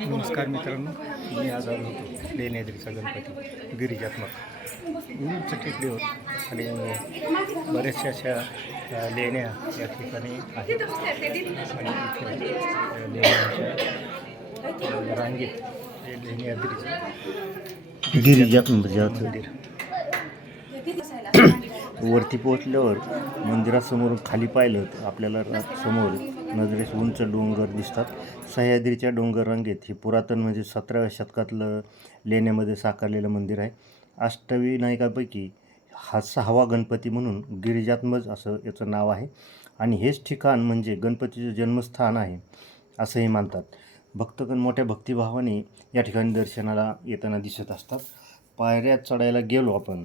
नमस्कार मित्रांनो मी आज आलो होतो लेण्याद्रीचा गणपती गिरिजात्मक. उंच टेकडीवर आणि बऱ्याचशा अशा लेण्या या ठिकाणी आहेत. आणि लेण्यांच्या रांगेत लेण्याद्रीचं गिरिजात्मक. मंदिर. वरती पोहोचल्यावर मंदिरासमोरून खाली पाहिलं तर आपल्याला समोर नजरेस उंच डोंगर दिसतात. सह्याद्रीच्या डोंगर रांगेत हे पुरातन म्हणजे सतराव्या शतकातलं लेण्यामध्ये साकारलेलं मंदिर आहे. अष्टविनायकापैकी हा सहावा गणपती म्हणून गिरिजात्मज असं याचं नाव आहे. आणि हेच ठिकाण म्हणजे गणपतीचं जन्मस्थान आहे असंही मानतात. भक्तगण मोठ्या भक्तिभावाने या ठिकाणी दर्शनाला येताना दिसत असतात. पायऱ्या चढायला गेलो आपण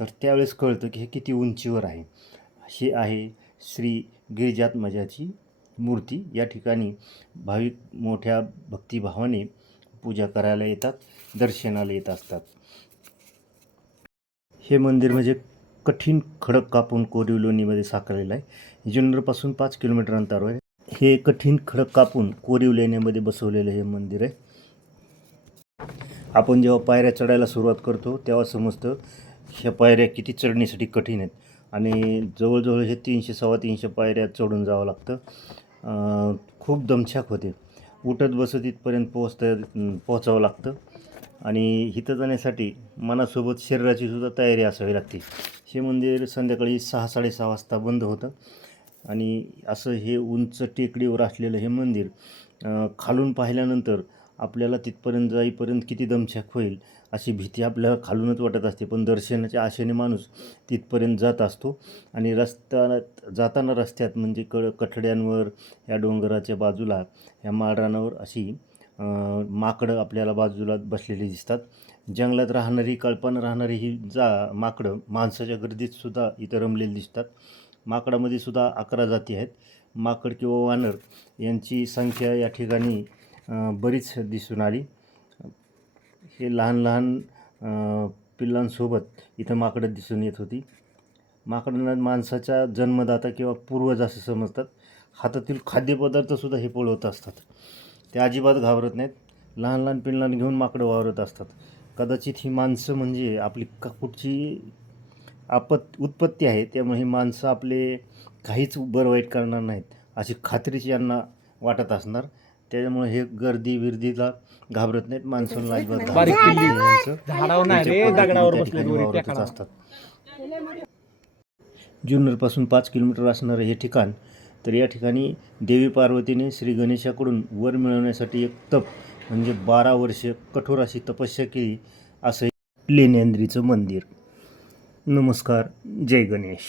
तर त्यावेळेस कळतं की हे किती उंचीवर आहे. हे आहे श्री गिरिजात्मजाची मूर्ती. या ठिकाणी भाविक मोठ्या भक्तिभावाने पूजा करायला येतात दर्शनाला येत असतात. हे मंदिर म्हणजे कठीण खडक कापून कोरीव लोणीमध्ये साकारलेलं आहे. जुन्नरपासून पाच किलोमीटर अंतरावर आहे. हे कठीण खडक कापून कोरीव लेण्यामध्ये बसवलेलं हे मंदिर आहे. आपण जेव्हा पायऱ्या चढायला सुरुवात करतो तेव्हा समजतं ह्या पायऱ्या किती चढण्यासाठी कठीण आहेत. आणि जवळजवळ हे तीनशे सव्वा तीनशे पायऱ्या चढून जावं लागतं. खूप दमछाक होते. उठत बसत इथपर्यंत पोहोचता पोहोचावं लागतं. आणि इथं जाण्यासाठी मनासोबत शरीराची सुद्धा तयारी असावी लागते. हे मंदिर संध्याकाळी सहा साडेसहा वाजता बंद होतं. आणि असं हे उंच टेकडीवर असलेलं हे मंदिर खालून पाहिल्यानंतर आपल्याला तिथपर्यंत जाईपर्यंत किती दमछाक होईल अशी भीती आपल्याला खालूनच वाटत असते. पण दर्शनाच्या आशेने माणूस तिथपर्यंत जात असतो. आणि रस्त्यात जाताना रस्त्यात म्हणजे क कठड्यांवर या डोंगराच्या बाजूला या माळरानावर अशी माकडं आपल्याला बाजूला बसलेली दिसतात. जंगलात राहणारी कळपान राहणारी ही जा माकडं माणसाच्या गर्दीतसुद्धा इथं रमलेली दिसतात. माकडामध्ये सुद्धा अकरा जाती आहेत. माकड किंवा वानर यांची संख्या या ठिकाणी बरीच दिसून आली. हे लहान लहान पिल्लांसोबत इथं माकडं दिसून येत होती. माकडांना माणसाच्या जन्मदाता किंवा पूर्वज असं समजतात. हातातील खाद्यपदार्थसुद्धा हे पळवत असतात. ते अजिबात घाबरत नाहीत. लहान लहान पिल्लांना घेऊन माकडं वावरत असतात. कदाचित ही माणसं म्हणजे आपली का कुठची आपत उत्पत्ती आहे त्यामुळे ही माणसं आपले काहीच बरं वाईट करणार नाहीत. अशी खात्रीची यांना वाटत असणार. त्याच्यामुळे हे गर्दी विर्दीला घाबरत नाहीत माणसाला अजिबात बारीक घाबरत पिल्ली. नाही यांचं. झाडावर नाही रे त्यांच्या दगडावर पद्धतीने बसले त्या ठिकाणी वावरतच असतात जुन्नरपासून पाच किलोमीटर असणारं हे ठिकाण तर या ठिकाणी देवी पार्वतीने श्री गणेशाकडून वर मिळवण्यासाठी एक तप म्हणजे बारा वर्ष कठोर अशी तपस्या केली असं लेण्याद्रीचं मंदिर नमस्कार जय गणेश